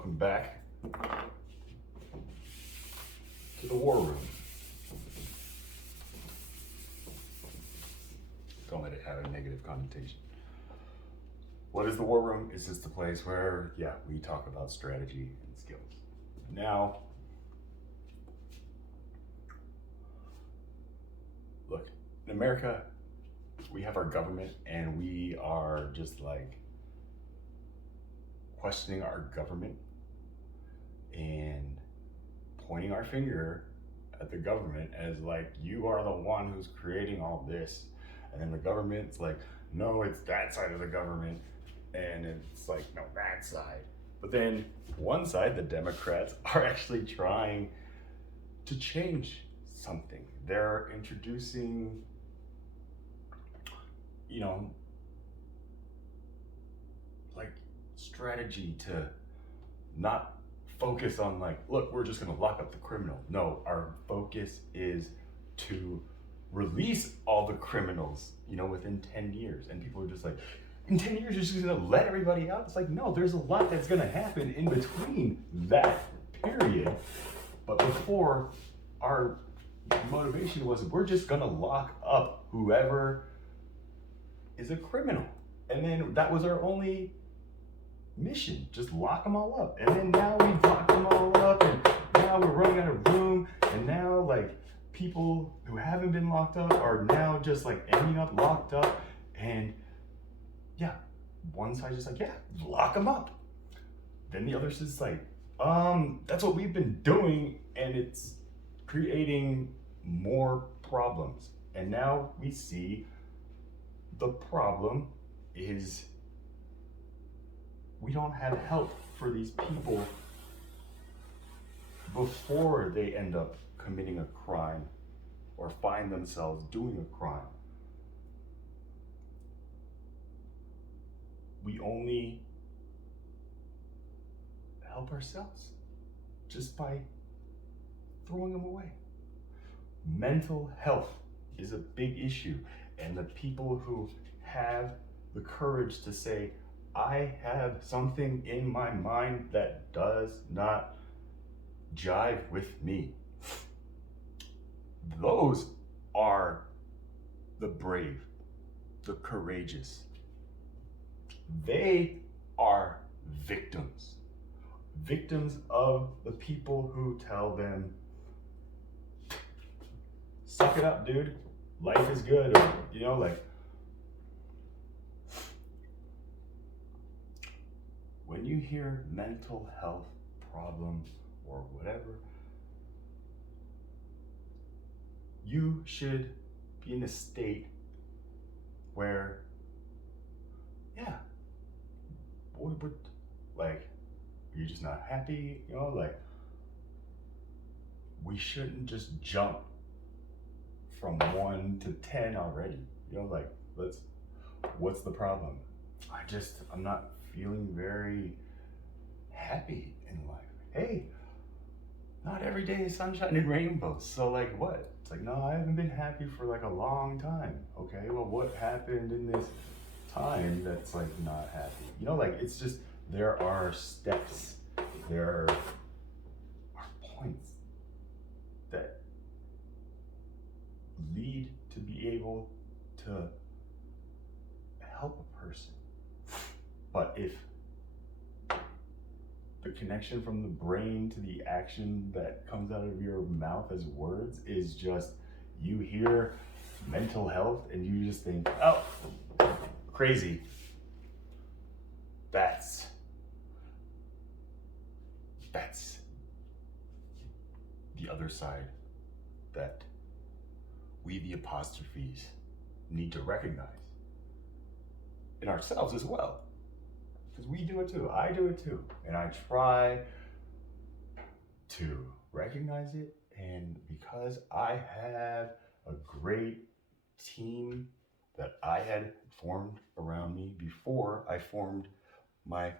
Welcome back to the War Room. Don't let it have a negative connotation. What is the War Room? It's just a place where, we talk about strategy and skills. Now, look, in America, we have our government and we are just like questioning our government and pointing our finger at the government as like, you are the one who's creating all this. And then the government's like, no, it's that side of the government. And it's like, no, that side. But then one side, the Democrats, are actually trying to change something. They're introducing, like strategy to not focus on like, look, we're just gonna lock up the criminal. No, our focus is to release all the criminals, within 10 years. And people are just like, in 10 years, you're just gonna let everybody out? It's like, no, there's a lot that's gonna happen in between that period. But before, our motivation was, we're just gonna lock up whoever is a criminal. And then that was our only mission, just lock them all up. And then now we've locked them all up, and now we're running out of room, and now like people who haven't been locked up are now just like ending up locked up. And one side's just like, lock them up. Then the other side's like, that's what we've been doing, and it's creating more problems. And now we see the problem is we don't have help for these people before they end up committing a crime or find themselves doing a crime. We only help ourselves just by throwing them away. Mental health is a big issue, and the people who have the courage to say, I have something in my mind that does not jive with me, those are the brave, the courageous. They are victims of the people who tell them, suck it up, dude, life is good, or, like, when you hear mental health problem or whatever, you should be in a state where, what, like, you're just not happy, like, we shouldn't just jump from 1 to 10 already, like, what's the problem? I'm not feeling very happy in life. Hey, not every day is sunshine and rainbows. So like what? It's like, no, I haven't been happy for like a long time. Okay, well, what happened in this time that's like not happy? Like, it's just, there are steps, there are points that lead to be able to help a person. But if the connection from the brain to the action that comes out of your mouth as words is just, you hear mental health and you just think, oh, crazy. That's the other side that we, the apostrophes, need to recognize in ourselves as well. Because we do it too, I do it too. And I try to recognize it, and because I have a great team that I had formed around me before I formed my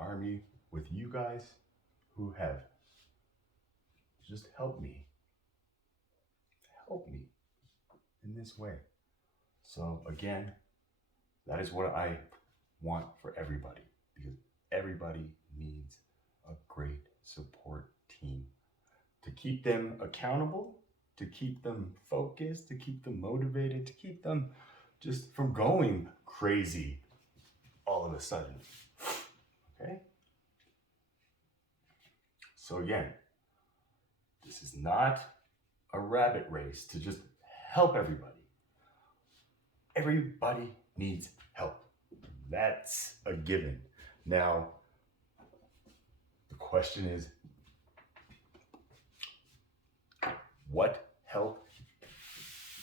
army with you guys who have just helped me in this way. So again, that is what I want for everybody, because everybody needs a great support team to keep them accountable, to keep them focused, to keep them motivated, to keep them just from going crazy all of a sudden. Okay? So, again, this is not a rabbit race to just help everybody. Everybody needs help. That's a given. Now, the question is, what help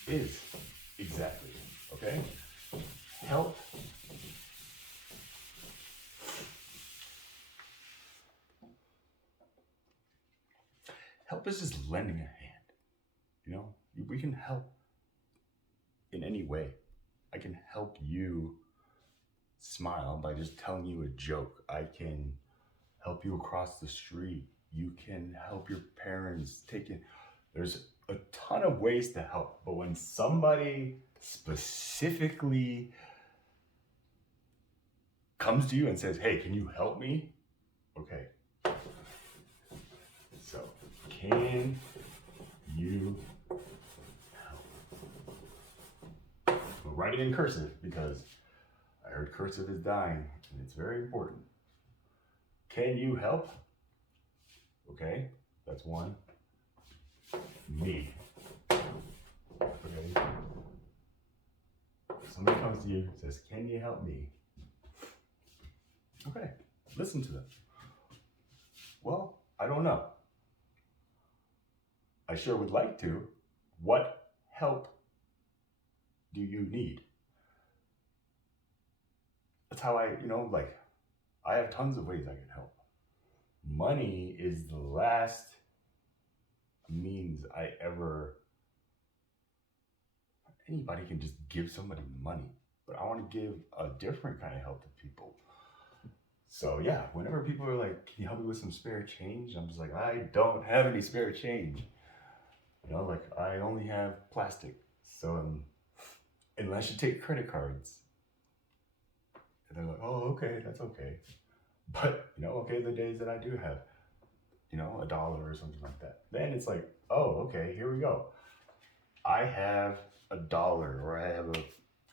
is exactly? Okay? Help is just lending a hand. You know, we can help in any way. I can help you smile by just telling you a joke. I can help you across the street. You can help your parents take it. There's a ton of ways to help, but when somebody specifically comes to you and says, "Hey, can you help me?" Okay. So, can you help? I'll write it in cursive because I heard cursive is dying and it's very important. Can you help? Okay, that's one. Me. Okay. Somebody comes to you and says, "Can you help me?" Okay, listen to them. Well, I don't know. I sure would like to. What help do you need? That's how I have tons of ways I can help. Money is the last means anybody can just give somebody money, but I want to give a different kind of help to people. So yeah, whenever people are like, "Can you help me with some spare change?" I'm just like, I don't have any spare change. Like I only have plastic. So unless you take credit cards. And they're like, "Oh, okay, that's okay." But, okay, the days that I do have, $1 or something like that. Then it's like, "Oh, okay, here we go. I have $1 or I have a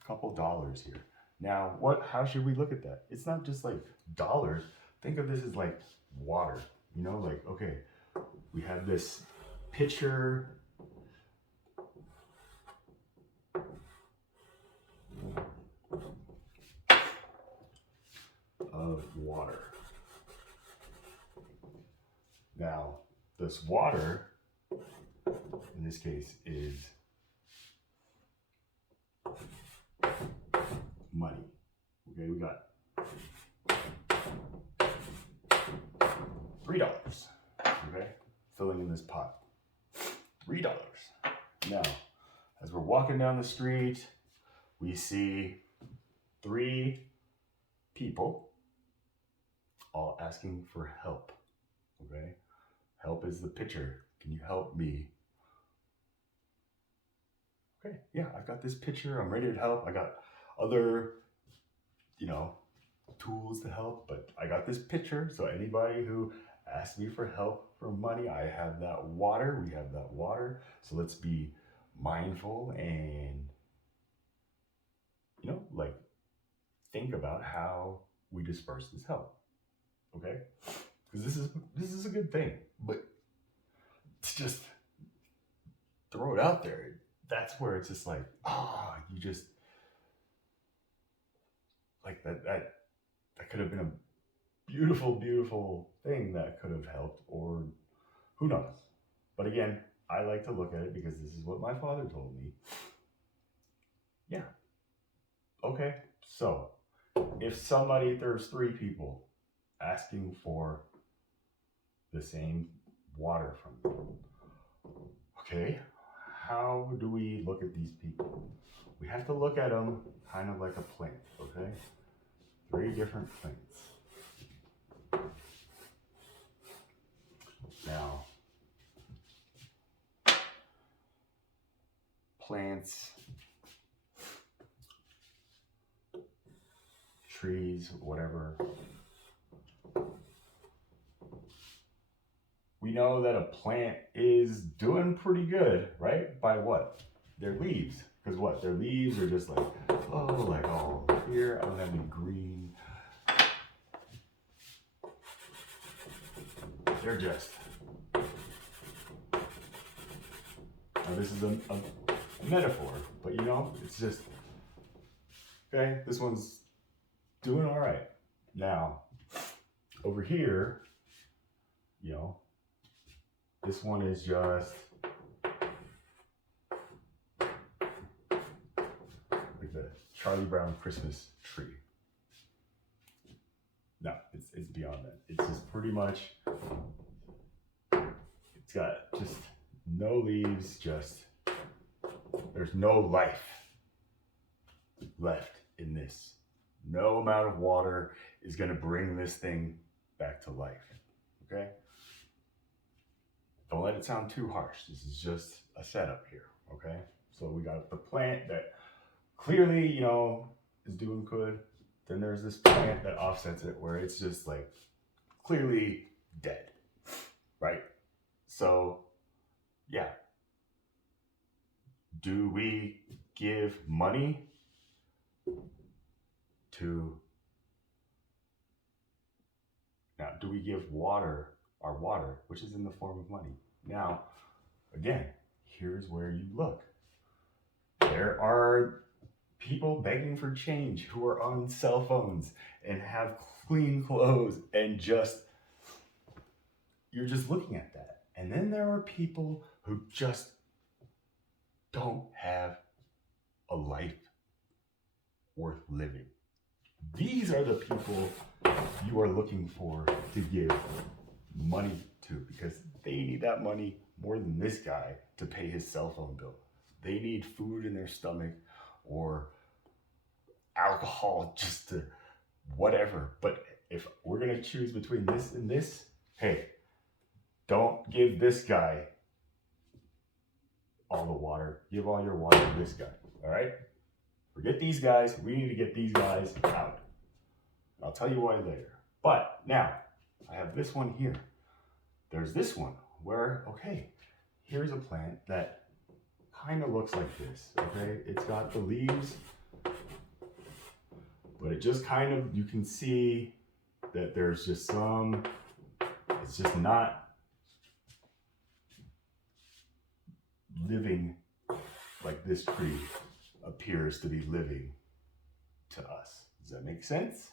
couple dollars here." Now, how should we look at that? It's not just like dollars. Think of this as like water. Like, okay, we have this pitcher of water. Now, this water, in this case, is money. Okay, we got $3. Okay, filling in this pot. $3. Now, as we're walking down the street, we see 3 people all asking for help. Okay, help is the pitcher. Can you help me? Okay, yeah, I've got this pitcher. I'm ready to help. I got other, tools to help, but I got this pitcher. So anybody who asks me for help for money, I have that water. We have that water. So let's be mindful and, think about how we disperse this help. Okay, because this is a good thing, but it's just throw it out there. That's where it's just like, you just like that could have been a beautiful, beautiful thing that could have helped, or who knows. But again, I like to look at it because this is what my father told me. Yeah. Okay, so if there's 3 people asking for the same water from you, okay, how do we look at these people? We have to look at them kind of like a plant, okay? 3 different plants. Now, plants, trees, whatever, we know that a plant is doing pretty good, right? By what? Their leaves. Because what? Their leaves are just like, oh, like all here. I don't have any green. They're just. Now, this is a metaphor, but you know, it's just, okay, this one's doing all right. Now, over here, you know, this one is just like the Charlie Brown Christmas tree. No, it's beyond that. It's just pretty much, it's got just no leaves, just, there's no life left in this. No amount of water is going to bring this thing back to life. Okay? Don't let it sound too harsh. This is just a setup here. Okay? So we got the plant that clearly, you know, is doing good. Then there's this plant that offsets it where it's just like clearly dead. Right? So, yeah. Do we give money to, now, do we give water, our water, which is in the form of money? Now, again, here's where you look. There are people begging for change who are on cell phones and have clean clothes and just, you're just looking at that. And then there are people who just don't have a life worth living. These are the people you are looking for to give money to, because they need that money more than this guy to pay his cell phone bill. They need food in their stomach or alcohol just to whatever. But if we're going to choose between this and this, hey, don't give this guy all the water. Give all your water to this guy, all right? Forget these guys. We need to get these guys out. I'll tell you why later. But now, I have this one here. There's this one where, okay, here's a plant that kind of looks like this, okay? It's got the leaves, but it just kind of, you can see that there's just some, it's just not living like this tree appears to be living to us. Does that make sense?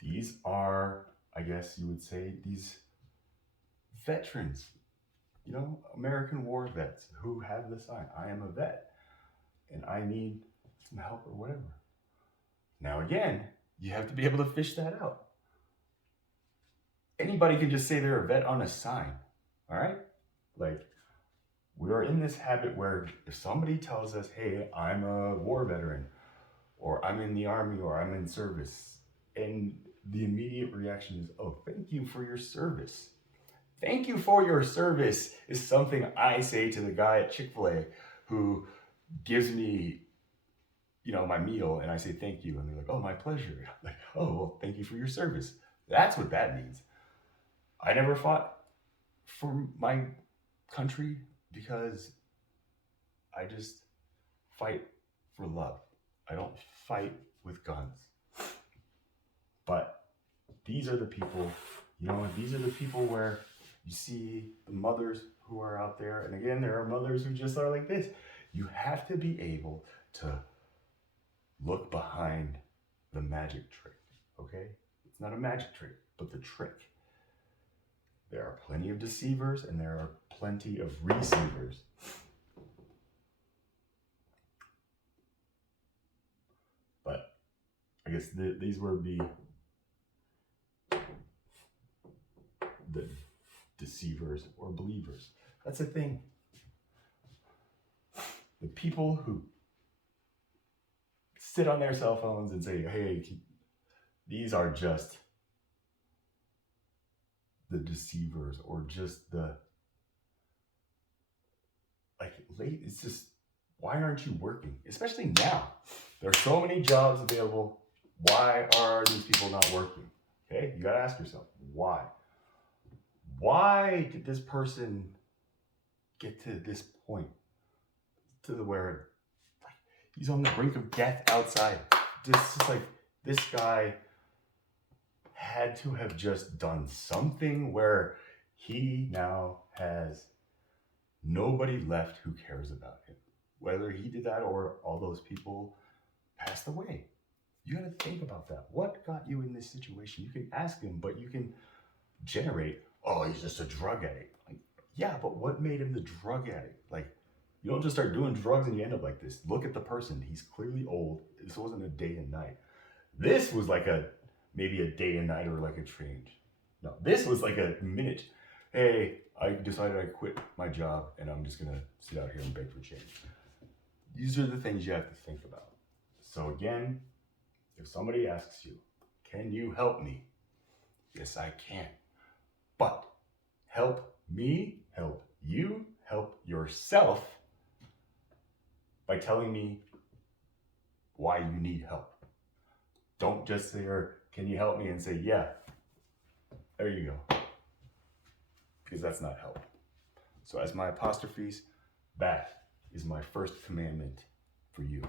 These are, I guess you would say, these veterans, you know, American war vets who have the sign, I am a vet and I need some help or whatever. Now again, you have to be able to fish that out. Anybody can just say they're a vet on a sign, all right? Like, we are in this habit where if somebody tells us, hey, I'm a war veteran, or I'm in the army, or I'm in service, and the immediate reaction is, oh, thank you for your service. Thank you for your service is something I say to the guy at Chick-fil-A who gives me, you know, my meal, and I say thank you, and they're like, oh, my pleasure. I'm like, oh, well, thank you for your service. That's what that means. I never fought for my country because I just fight for love. I don't fight with guns. But these are the people, you know, these are the people where you see the mothers who are out there. And again, there are mothers who just are like this. You have to be able to look behind the magic trick, okay? It's not a magic trick, but the trick. There are plenty of deceivers and there are plenty of receivers. But I guess these would be the deceivers or believers. That's the thing. The people who sit on their cell phones and say, hey, these are just the deceivers, or just the, like, late, it's just, why aren't you working? Especially now. There are so many jobs available. Why are these people not working? Okay, you gotta ask yourself, why? why did this person get to this point, to the where like, he's on the brink of death outside? This is like, this guy had to have just done something where he now has nobody left who cares about him. Whether he did that or all those people passed away. You got to think about that. What got you in this situation? You can ask him, but you can generate, oh, he's just a drug addict. Like, yeah, but what made him the drug addict? Like, you don't just start doing drugs and you end up like this. Look at the person. He's clearly old. This wasn't a day and night. This was like maybe a day and night or like a change. No, this was like a minute. Hey, I decided I quit my job and I'm just gonna sit out here and beg for change. These are the things you have to think about. So again, if somebody asks you, can you help me? Yes, I can. But help me, help you, help yourself by telling me why you need help. Don't just say, can you help me? And say, yeah, there you go. Because that's not help. So as my apostrophes, that is my first commandment for you.